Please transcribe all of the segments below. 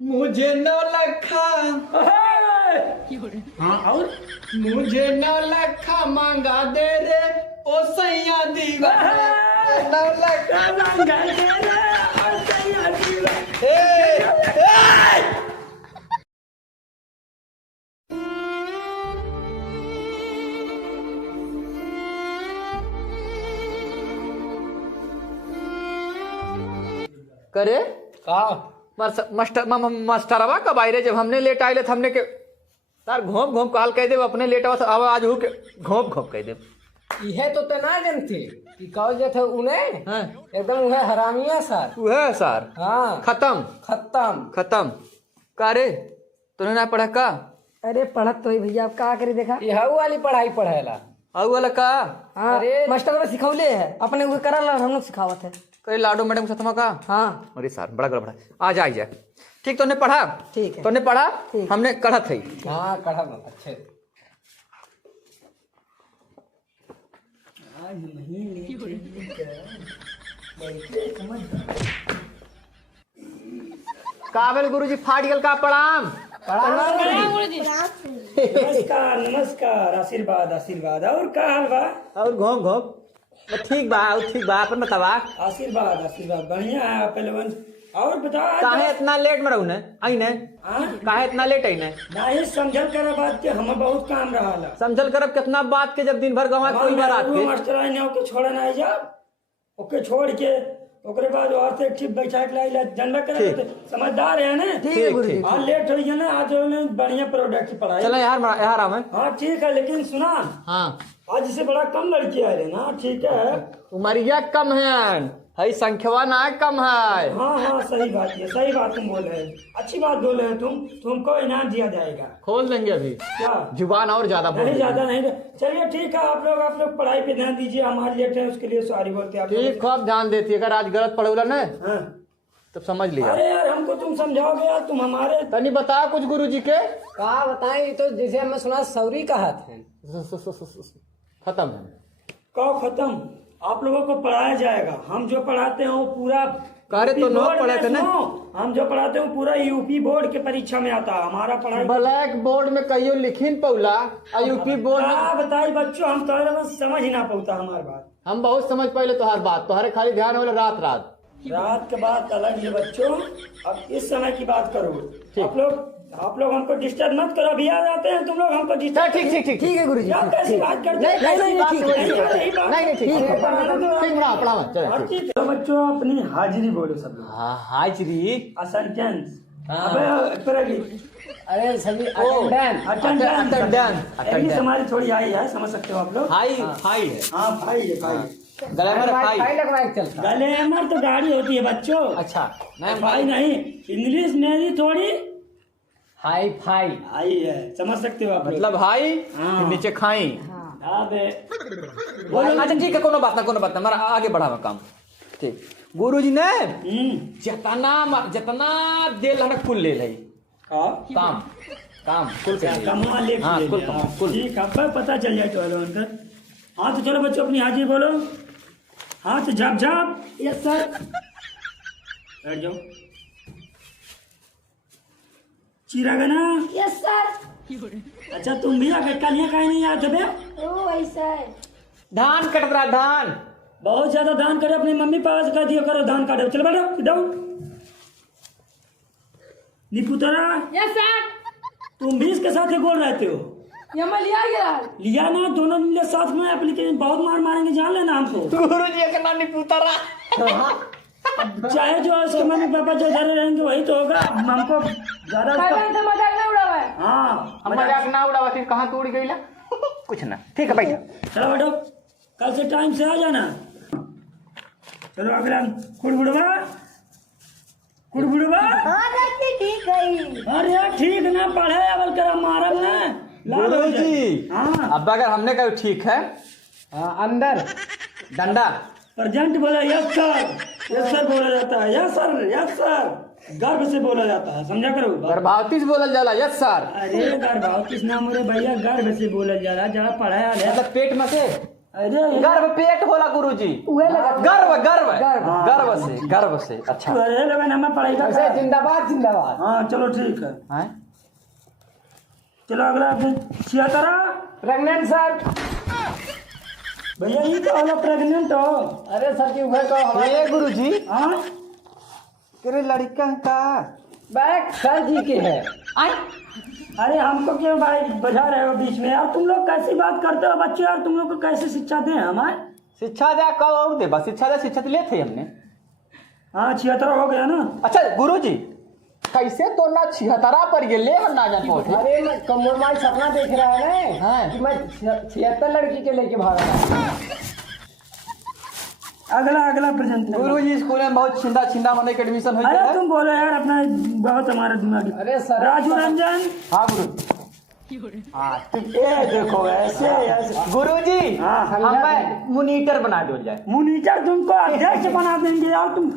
मुझे 9 लखा। हाँ और मुझे 9 लखा मांगा दे रे ओ सैया दीवाना। 9 लखा मांगा दे रे ओ सैया दीवाना। करे का मास्टरवा कब आई रे? जब हमने लेट आए तो हमने के तार घोंप घोंप काल कह दे अपने लेट आवा अब आज हो के घोंप घोंप कह दे। इहे तो ते ना जानते कि कहो जे थे उन्हें हाँ एकदम उहे हरामिया सर। वह सर हाँ खत्म खत्म। खत्म का रे तूने ना पढ़ा का? अरे पढ़त तो ही भैया, अब का करे देखा। यहू वाली पढ़ाई पढ़ेला। आऊ वाला का हाँ अरे मास्टर सिखौले है, अपने वो करल हम लोग सिखावत है। करे लाडो मैडम सतमा का? हाँ अरे सर बड़ा गड़बड़ा आ जा ठीक। तूने पढ़ा? ठीक है। तूने पढ़ा? ठीक। हमने कढ़ा थी। हाँ कढ़ा अच्छे। काबिल गुरुजी फाट गल का प्रणाम। नमस्कार नमस्कार, आशीर्वाद आशीर्वाद। और का हाल बा? और घोंप घोंप ठीक बा ठीक बा अपन बतावा। आशीर्वाद आशीर्वाद बढ़िया है पहलवान। और बता काहे इतना लेट में रहू ने आई ने? काहे इतना लेट आई ने? नहीं समझल कर बात के हम बहुत काम रहा समझल करब कितना बात के जब दिन भर गवा कोई बार रात के मास्टर आई ने ओके छोड़ा नहीं जा ओके छोड़ के ओकरे बाद और से ठीक बैठा के लाई जनबे करे समझदार है ना। ठीक है गुरुजी। आज लेट हो गया ना, आज उन्होंने बढ़िया प्रोडक्ट पढ़ाई। चलो यार हम हाँ ठीक है, लेकिन सुना हाँ आज से बड़ा कम लड़की आ रहे ना। ठीक है उमरिया कम है संख्या ना कम है। हाँ हाँ सही बात है, सही बात तुम बोल रहे हैं, अच्छी बात बोल रहे हैं तुमको इनाम दिया जाएगा। खोल देंगे अभी क्या जुबान और ज्यादा बोल नहीं ज्यादा नहीं। चलिए ठीक है, आप लोग पढ़ाई पे ध्यान दीजिए। हमारे लेट है उसके लिए सॉरी बोलते हैं आप लोग। ठीक खूब ध्यान देती अगर आज गलत पढ़ौला ना हाँ। तब समझ लिया। अरे यार हमको तुम समझाओगे यार, तुम हमारे तनी बता कुछ गुरुजी के। का बताएं तो जैसे हमें सुना सौरी कहा थे। खत्म है कौ खत्म। आप लोगों को पढ़ाया जाएगा, हम जो पढ़ाते हैं वो पूरा करे तो नो पढ़े थे ना। हम जो पढ़ाते हैं वो पूरा यूपी बोर्ड के परीक्षा में आता है हमारा पढ़ाई। ब्लैक बोर्ड में कहियो लिखिन पौला और यूपी बोर्ड में क्या बताई बच्चों, हम तो समझ ही ना पाता हमारी बात। हम बहुत समझ पहले तुम्हारी बात, तुम्हारे खाली ध्यान होला रात रात रात के बाद अलग है बच्चों। अब इस समय की बात करो। आप लोग हमको डिस्टर्ब मत करो। अभी आ जाते हैं तुम लोग हमको डिस्टर्ब। ठीक ठीक है गुरुजी। क्या कैसी बात करते हैं? नहीं ठीक है। नहीं ठीक है ठीक पढ़ा चलो ठीक। ठीक है बच्चों, अपनी हाजिरी बोलो सब लोग। हाँ हाजिरी असेंटेंस। अबे पढ़ेगी। अरे सभी अटेंडेंस हमारी थोड़ी आई है, समझ सकते हो आप लोग। हाई हाई है। हाँ भाई है भाई। ग्लैमर हाई लगवाए चलता। ग्लैमर तो गाड़ी होती है बच्चों। अच्छा भाई नहीं, इंग्लिश मेरी थोड़ी हाई फाई आई है, समझ सकते हो आप लोग। मतलब हाई हाँ। नीचे खाई। अबे अच्छा ठीक है कोनो बात ना हमारा आगे बढ़ावा काम। ठीक गुरुजी ने जितना दिल है कुल ले ली काम कुल के लिए। कमाल ले हाँ, कुल। ठीक है, अब पता चल जाए तो अंदर। हाँ तो चलो बच्चों अपनी हाजिरी बोलो। हाँ तो झप यस सर। बैठ जाओ। चिरागना यस सर। अच्छा तुम भी आगे कल कहीं नहीं आते बे? ओ ऐसा है। धान कट रहा धान बहुत ज्यादा दान करे, अपनी मम्मी पापा से कह दिया करो दान काटो। चलो बैठो जाओ। निपुतरा यस सर। तुम भी इसके साथ ही बोल रहते हो? ये मैं लिया गया। लिया ना, दोनों मिले साथ में एप्लीकेशन। बहुत मार मारेंगे, जान लेना हमको। गुरुजी का नाम नहीं पुतरा। चाहे जो उसके मम्मी पापा जो घर रहेंगे वही तो होगा। हमको ज्यादा तो मजाक नहीं उड़ावा है। हाँ मजाक ना उड़ावा फिर कहाँ तोड़ गई ला कुछ ना। ठीक है भाई चलो बैठो, कल से टाइम से आ जाना। चलो अगला कुड़बुड़वा। हाँ रखती ठीक है। अरे ठीक ना पढ़े अवल कर मारब ना लाल हो जाए। गुरुजी हाँ अब अगर हमने कहा ठीक है अंदर डंडा प्रजेंट बोला यस सर बोला जाता है। यस सर गर्व से बोला जाता है, समझा करो। गर्भवती से बोलल जाला यस सर। अरे गर्भवती नाम रे भैया, गर्व से बोला जा रहा। जरा पढ़ाया है मतलब पेट में से अरे गर्भ पेट होला गुरुजी। उहे लगा गर्भ गर्भ गर्भ। गर्भ से अच्छा। अरे लोग हमें पढ़ाई का ऐसे जिंदाबाद जिंदाबाद। हाँ चलो ठीक है। हैं? चलो अगला छियातरा प्रेग्नेंट सर। भैया ये तो वाला प्रेग्नेंट हो। अरे सर जी वह तो ए गुरुजी हाँ तेरे लड़का का बैग सर जी के है। आई अरे हमको क्यों भाई बजा रहे हो बीच में यार? तुम लोग कैसी बात करते हो बच्चे यार? तुम लोग को कैसे शिक्षा दें हमारे? शिक्षा दे कब और दे बस शिक्षा तो ले थे हमने। हाँ 76 हो गया ना। अच्छा गुरुजी कैसे तो ना 76 पर गेले हम ना जान पहुंचे। अरे मैं कमर माई सपना देख रहा है ना हाँ। कि मैं 76 लड़की के लेके भागा था। अगला प्रेजेंट गुरुजी स्कूल में बहुत छिंदा छिंदा होने के एडमिशन हो अरे गया। तुम बोलो यार अपना बहुत हमारा दिमाग। अरे सर राजू रंजन हाँ गुरु हाँ ये देखो ऐसे ऐसे गुरुजी हाँ हमें मोनीटर बना दो जाए। मुनीटर तुमको अध्यक्ष बना देंगे यार तुम।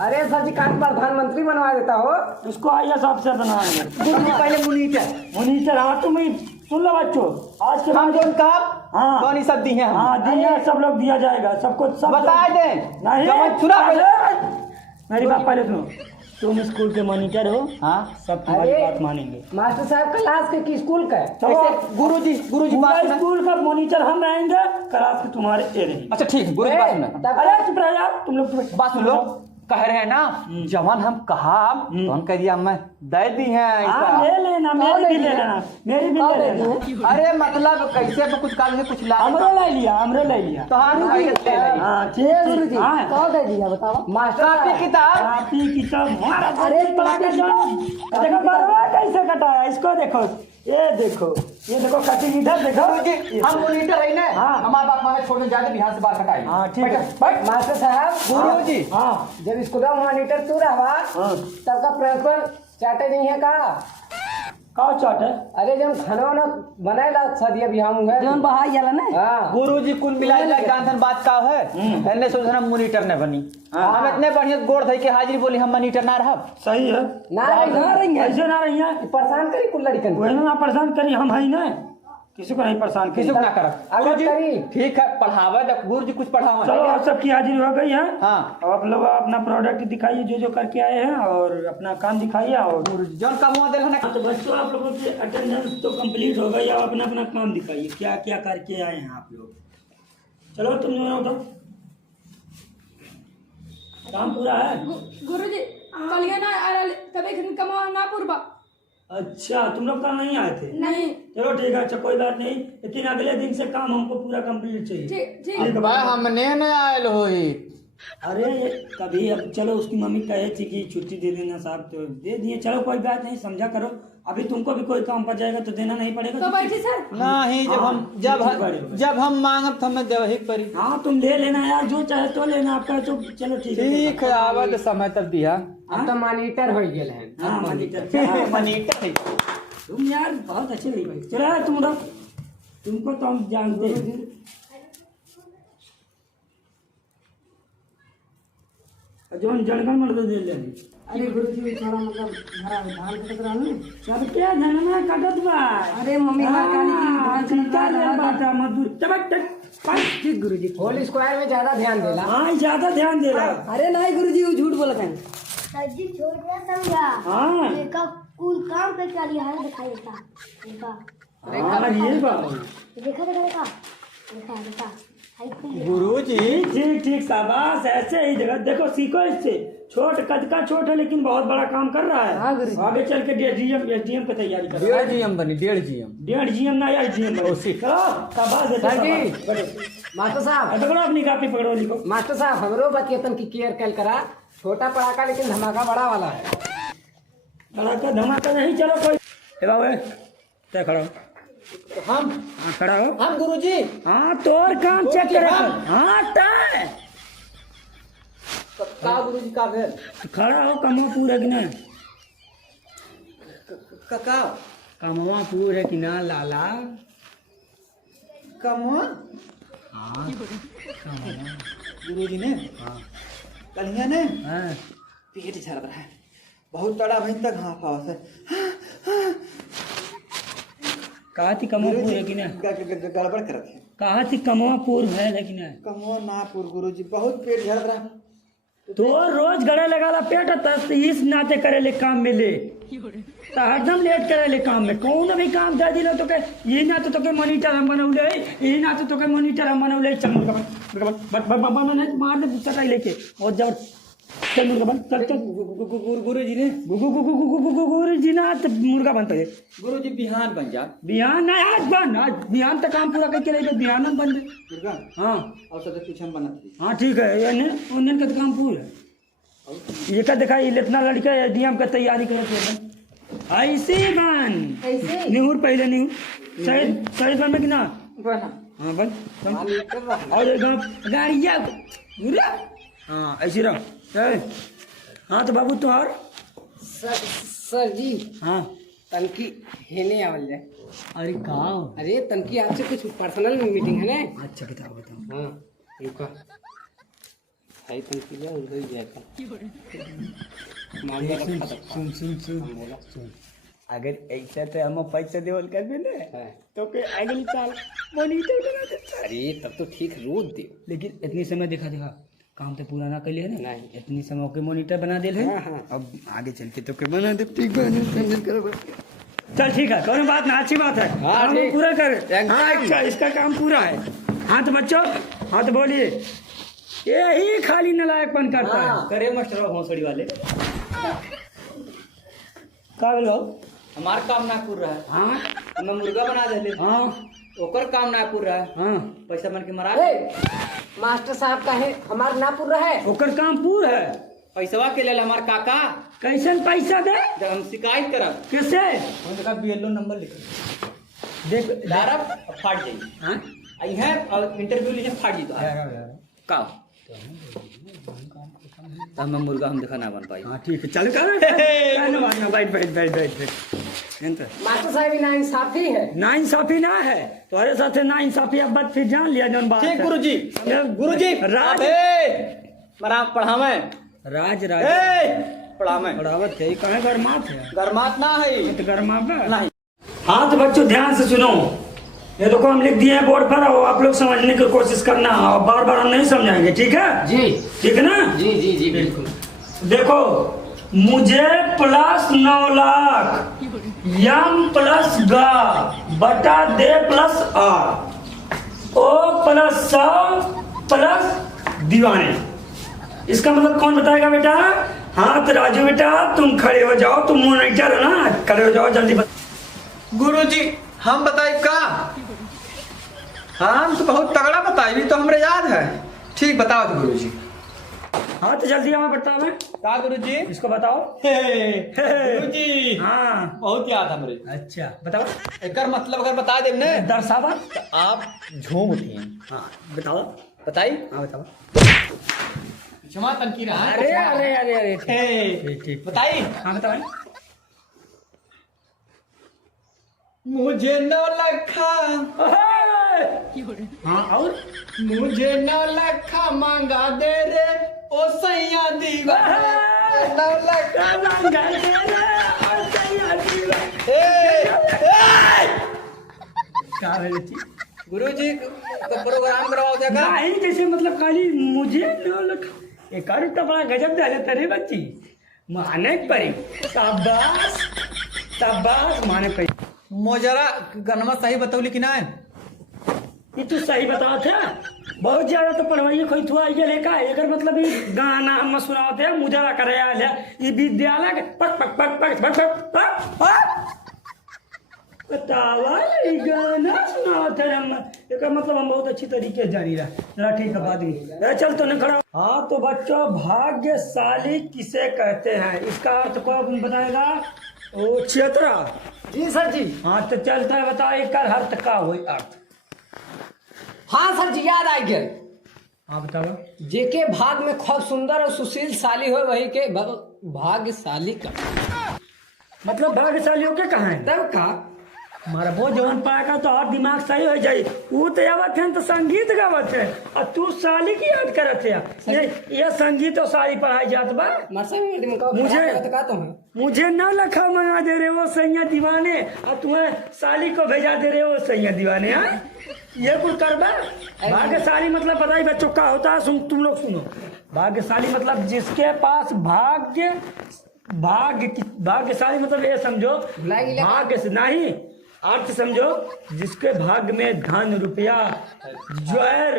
अरे सर जी काट प्रधानमंत्री बनवा देता हो। उसको आईएएस ऑफिसर बनाएंगे। गुरुजी पहले मोनीटर मुनीटर हाँ तुम ही सुन लो बच्चों आज के हम बाद जो कहा हाँ। कौन सब दी है हाँ दिया सब लोग दिया जाएगा सबको सब बता दें नहीं जब चुरा मेरी बात पहले सुनो। तुम स्कूल के मॉनिटर हो हाँ सब तुम्हारी अरे। बात मानेंगे। मास्टर साहब क्लास के की स्कूल का है। चलो गुरुजी पूरा बात सुनो। स्कूल का मॉनिटर हम रहेंगे क्लास के तुम्हारे ये रहेंगे। अच्छा ठीक है गुरुजी बात सुनो। तब अरे चुप रहो यार तुम लोग बात सुन लो कह रहे हैं ना जवान हम कहा तो हम कह दिया मैं दे दी है हाँ ऐसा। ले लेना मेरी भी ले लेना मेरी भी ले लेना। अरे मतलब कैसे तो कुछ काल में कुछ ला हमरे ले लिया हमरे ले लिया। तो हाँ ले लेंगे। हाँ ठीक ठीक हाँ कौन दे दिया बताओ? मास्टर कॉपी साहब किताब कापी किताब हमारा अरे पढ़ा के जो देखो बरवा कैसे कटाया इसको देखो ये देखो कटिंग इधर देखो। गुरुजी हम मोनीटर है ना हाँ। हमारे बाप मामे छोड़ के जाते बिहार से बाहर कटाई। हाँ ठीक है बैठ मास्टर साहब गुरुजी हाँ जब स्कूल का मॉनिटर तू रहा हाँ तब का प्रिंसिपल चाटे नहीं है का? का चाट है? अरे जब खाना वाना बनाएला शादी अभी हम है जोन बहाई जाला ना। हाँ गुरुजी कुल मिलाई ला गांधन बात का है एने सोचना हम मोनीटर ने बनी हम इतने बढ़िया गोड़ धई के हाजिरी बोली हम मोनीटर ना रहब। सही है ना ना रही है। ऐसे ना रही है परेशान करी कुल लड़कन को। वही ना परेशान करी हम है ना किसी को नहीं परेशान किसी करी। को ना करब। अगर गुरुजी करी ठीक है पढ़ावे गुरुजी कुछ पढ़ावा। चलो आप सबकी हाजिरी हो गई है। हाँ अब आप लोग अपना प्रोडक्ट दिखाइए जो जो करके आए हैं और अपना काम दिखाइए। और गुरुजी जौन का मुंह देल है ना तो बच्चों आप लोगों की अटेंडेंस तो कंप्लीट हो गई। अब अपना अपना काम दिखाइए क्या क्या करके आए हैं आप लोग। चलो तुम दोनों उठो काम पूरा है। गुरुजी कलिया ना कभी कमा ना पूर्वा अच्छा तुम लोग कल नहीं आए थे? नहीं। चलो ठीक है अच्छा कोई बात नहीं लेकिन अगले दिन से काम हमको पूरा कंप्लीट चाहिए। ठीक हमने न आयल होई। अरे ये तभी अब चलो उसकी मम्मी कहे थी कि छुट्टी दे देना साहब तो दे दिए। चलो कोई बात नहीं समझा करो। अभी तुमको भी कोई काम पर जाएगा तो देना नहीं पड़ेगा। तो बैठी सर। नहीं जब हम मांगब तो हमें देवही पड़ी। हाँ तुम ले लेना यार जो चाहे तो लेना आपका तो चलो ठीक है। ठीक है आवल समय तब दिया अब तो मॉनिटर हो गेल है। हाँ मॉनिटर मॉनिटर है। तुम यार बहुत अच्छे लगे। चलो यार तुम रहो तुमको तो हम जानते हैं। जो जनगण मर्द दे ले अरे गुरुजी थोड़ा मतलब हरा धान कटक रहा ना। सब क्या धनना काटत बा। अरे मम्मी हमार काली की धान चिंता ले कटक रहा। बाटा मजदूर ठीक गुरुजी। होल स्क्वायर में ज्यादा ध्यान देला। हाँ ज्यादा ध्यान दे रहा। अरे नहीं गुरुजी वो झूठ बोलत है। सर जी छोड़ दिया समझा। हाँ देखा कुल काम पे क्या लिया है दिखाई देता। देखा हाँ ये बात देखा देखा देखा देखा देखा गुरुजी ठीक ठीक शाबाश ऐसे ही जगह देखो सीखो इससे। छोट कद का छोट है लेकिन बहुत बड़ा काम कर रहा है। हाँ गुरुजी। आगे चल के एसडीएम की तैयारी कर रहा है। 1.5 GM बनी 1.5 GM। 1.5 GM ना यार GM बनो। चलो शाबाश बेटे सर जी। शाबाश। बैठो। मास्टर साहब पकड़ो अपनी कापी पकड़ो लिखो। मास्टर साहब हमरो बतियतन की केयर कैल करा। छोटा पड़ाका लेकिन धमाका बड़ा वाला है। धमाका धमाका नहीं चलो कोई ए बाबू तय खड़ा हो। हम हाँ खड़ा हो। हम गुरुजी हाँ तोर काम चेक करे। हाँ तय का गुरुजी का भेल खड़ा हो कमो पूरे कि ना का कमवा पूरे कि ना लाला। कमवा हाँ गुरुजी ने कन्हैया ने हाँ पेट झड़ रहा है बहुत तड़ा भई तक हाफ आवाज है। कहा थी कमो पूरे कि ना गड़बड़ करत है कहा थी कमवा पूर्व है लेकिन है। कमो नापुर गुरुजी बहुत पेट झड़ रहा। तो रोज गड़े लगा पेट तस इस नाते करेले काम में ले तो हरदम लेट करेले काम में कौन भी काम दे दिलो तो के ये ना तो के मॉनिटर हम बनौले ये ना तो के मॉनिटर हम बनौले चल बट मार दे चटाई लेके और जब चल मुर्गा बन चल चल गुरुजी ने गुरुजी ना तो मुर्गा बन पे गुरुजी बिहान बन जा। बिहान ना आज बन आज बिहान तक काम पूरा करके लेके बिहान हम बन दे मुर्गा हाँ और सब कुछ हम बनाते। हाँ ठीक है ये उन्हें का काम पूरा ये का देखा ये इतना लड़का एडीएम का तैयारी करे ऐसे बन ऐसे निहुर पहले निहुर शहीद बन में कि ना बना हाँ बन और गाड़िया पूरा हाँ ऐसे रहो हाँ तो बाबू तुहार सर जी हाँ तनकी हेने आवल जाए। अरे कहाँ अरे तनकी आपसे कुछ पर्सनल मीटिंग है ना। अच्छा बताओ बताओ हाँ रुका भाई तनकी जा उधर ही जाता सुन सुन सुन अगर ऐसा तो हम पैसा देवल कर दे ना तो के अगली साल मॉनिटर बना दे। अरे तब तो ठीक रोज दे लेकिन इतनी समय देखा काम तो पूरा ना कर लिया ना नहीं। इतनी समय के मॉनिटर बना दे है हाँ, हाँ। अब आगे चल के तो के बना दे ठीक बना चल ठीक है कोई बात ना अच्छी बात है हाँ, काम ठीक। पूरा कर हाँ अच्छा इसका काम पूरा है। हाँ तो बच्चों हाँ तो बोलिए यही खाली नलायकपन करता है करे मास्टर भोसड़ी वाले का बोलो हमार काम ना पूर रहा है। हाँ हमें मुर्गा बना दे हाँ ओकर काम ना पूर रहा है। हाँ पैसा मन के मरा मास्टर साहब का है हमारा ना पूरा है। ओकर काम पूरा है। पैसवा के लेल हमार काका कैसन पैसा दे जब हम शिकायत करब कैसे हम देखा बीएलओ नंबर लिख देख डारब फाट जाई हाँ आई है और इंटरव्यू लीजिए फाट जी का तो हम मुर्गा हम देखा ना बन पाई। हाँ ठीक है चल कर बैठ बैठ बैठ बैठ मास्टर साहब ना इंसाफी है। ना इंसाफी ना है तुम्हारे साथ ना इंसाफी अब बात फिर जान लिया जौन बात ठीक है। गुरुजी गुरुजी राज मरा पढ़ावे राज राज पढ़ावे बढ़ावत है कहे गरमात है गरमात ना है तो गरमात नहीं। हाँ तो बच्चों ध्यान से सुनो ये देखो हम लिख दिए हैं बोर्ड पर और आप लोग समझने की कोशिश करना और बार बार हम नहीं समझाएंगे ठीक है जी ठीक है ना जी जी जी बिल्कुल। देखो मुझे प्लस 9 लाख यम प्लस गा बटा दे प्लस आर ओ प्लस 100 प्लस दीवाने इसका मतलब कौन बताएगा बेटा। हाँ तो राजू बेटा तुम खड़े हो जाओ तुम मॉनिटर हो ना खड़े हो जाओ जल्दी गुरुजी हम बताए का हम तो बहुत तगड़ा बताई तो हमरे याद है। ठीक बताओ तो गुरुजी। हाँ तो जल्दी हमें बताओ का गुरुजी इसको बताओ गुरुजी हाँ बहुत याद हमरे। अच्छा बताओ एकर मतलब अगर बता दे ने दर्शावा तो आप झूम उठिए। हाँ बताओ बताई हाँ बताओ क्षमा तनकी रहा है। अरे अरे अरे अरे ठीक ठीक बताई हाँ बताओ मुझे 9 लखा हाँ और मुझे 9 लखा मांगा दे रे ओ सैया दीवाना 9 लखा गुरुजी का प्रोग्राम करवाओ थे का नहीं जैसे मतलब खाली मुझे 9 लाख एक और तो बड़ा गजब डाले तेरे बच्ची माने पड़ी शाबाश शाबाश माने पड़ी मोजरा गनमा सही बतौली कि ना ये तू सही बता थे बहुत ज्यादा तो पढ़वाइए कोई थुआ ये लेका एकर मतलब ये गाना हम सुनाते हैं मुजरा करे आले ये विद्यालय के पक पक पक पक पक पक पक बतावा ये गाना सुनाते हैं हम एकर मतलब हम बहुत अच्छी तरीके से जानी रहा जरा ठीक है बाद में चल तो नहीं खड़ा। हाँ तो बच्चों भाग्यशाली किसे कहते हैं इसका अर्थ कौन बताएगा ओ क्षेत्रा जी सर जी। हाँ तो चलता है बताओ एकर अर्थ का हुई अर्थ। हाँ सर जी याद आ गया। हाँ बताओ जेके भाग में खूब सुंदर और सुशील शाली हो वही के भाग्यशाली का मतलब भाग्यशालियों के कहाँ है तब का हमारा वो जवन पाएगा तो और दिमाग सही हो जाई। वो तो आवत है तो संगीत गावत है और तू साली की याद करत है। ये संगीत और साली पढ़ाई जात बा। मुझे न लखा मंगा दे रहे वो सैया दीवाने और तुम्हें साली को भेजा दे रहे वो सैया दीवाने। हाँ ये कुछ करबा। भाग्यशाली मतलब पता ही बच्चों का होता है। तुम लोग सुनो, भाग्यशाली मतलब जिसके पास भाग्यशाली मतलब ये समझो भाग्य से नहीं, अर्थ समझो जिसके भाग्य में धन रुपया जौहर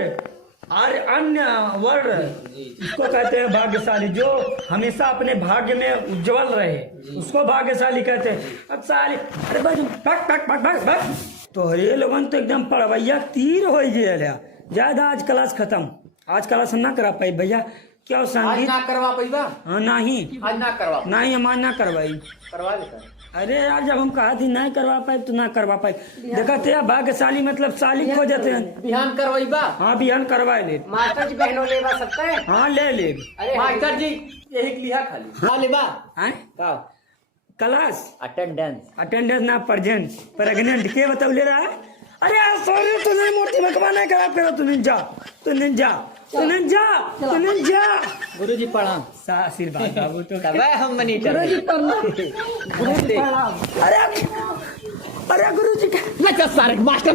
और अन्य वर्ण इसको कहते हैं भाग्यशाली। जो हमेशा अपने भाग्य में उज्जवल रहे उसको भाग्यशाली कहते हैं। अब साली अरे बस पक पक पक पक पक तो ये लोगन तो एकदम पढ़वैया तीर हो गया। ज्यादा आज क्लास खत्म। आज क्लास हम ना करा पाई भैया। क्या आज संगीत ना करवा पैबा। हाँ नहीं आज ना करवा। नहीं हम आज ना करवाई। करवा देता। अरे यार जब हम कहा थी नहीं करवा पाए तो ना करवा पाए। देखा थे भाग्यशाली मतलब साली खो जाते हैं। बिहान करवाईबा। हाँ बिहान करवाए ले। मास्टर जी बहनों ले सकते हैं। हाँ ले ले। अरे मास्टर जी यही लिहा खाली। हाँ लेबा। हैं? का क्लास अटेंडेंस ना प्रेग्नेंट के बताओ ले रहा है। अरे यार सॉरी तू नहीं मोटी मकवा नहीं करा फिर तू नहीं जा। गुरुजी प्रणाम। आशीर्वाद बाबू तो तब हम मनीटर। अरे गुरुजी सारे मास्टर